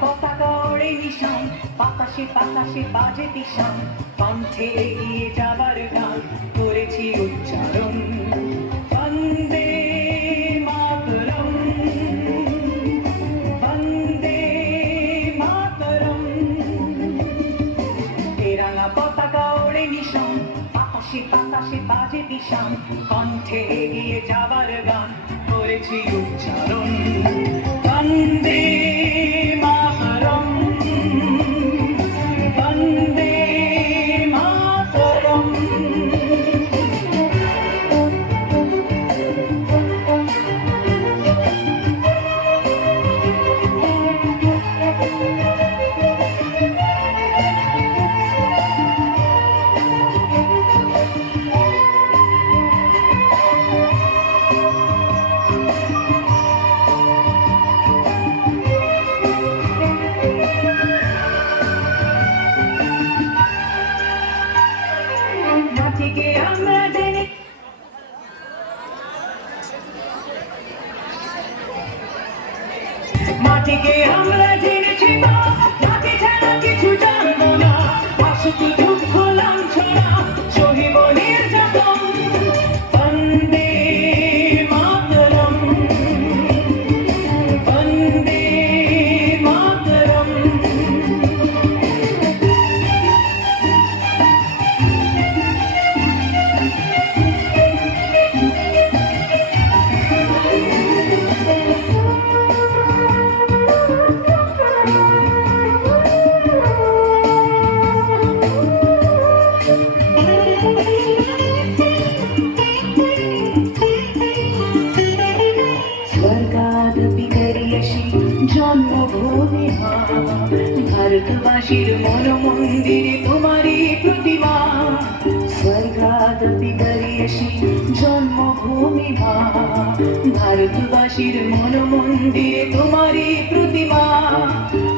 পতাকা ওড়ে নিশান, বাতাসে বাতাসে বাজে দিশান, কণ্ঠে এগিয়ে যাবার গান করেছি উচ্চারণ। বন্দে মাতরম, বন্দে মাতরম। তেরাঙা পতাকা ওড়ে নিশান, বাতাসে বাতাসে বাজে দিশান, কণ্ঠে এগিয়ে যাবার গান করেছি উচ্চারণ। বন্দে মাতরম, বন্দে মাতরম। মাটিকে আমরা জেনে মাটিকে আমরা জেনেছি মা, মাটি ছাড়া কিছু জানবো না। অসুখ দুঃখ লাঞ্ছনা সহিব নির্যাতন। বন্দে মাতরম, বন্দে মাতরম। স্বর্গাদপি করিয়সি জন্মভূমি মা, ভারতবাসীর মন মন্দিরে তোমারই প্রতিমা। স্বর্গাদপি করিয়সি জন্মভূমি মা, ভারতবাসীর মন মন্দিরে তোমারই প্রতিমা।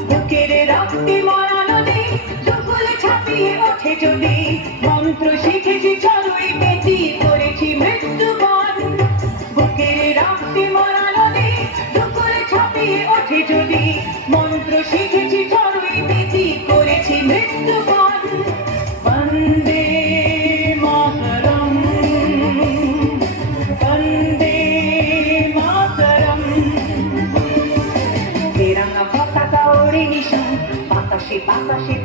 বুকের রক্তে মরা নদী দুকুল ছাপিয়ে ওঠে যদি, মন্ত্র শিখেছি চড়ুই বেটি করেছি মৃত্যুবরণ। বুকের রক্তে মরা নদী দুকুল ছাপিয়ে ওঠে যদি, মন্ত্র শিখেছি চড়ুই বেটি করেছি মৃত্যুবরণ। বন্দে মাতরম, বন্দে মাতরম। তেরাঙা পতাকা ওড়ে নিশান, বাতাসে বাতাসে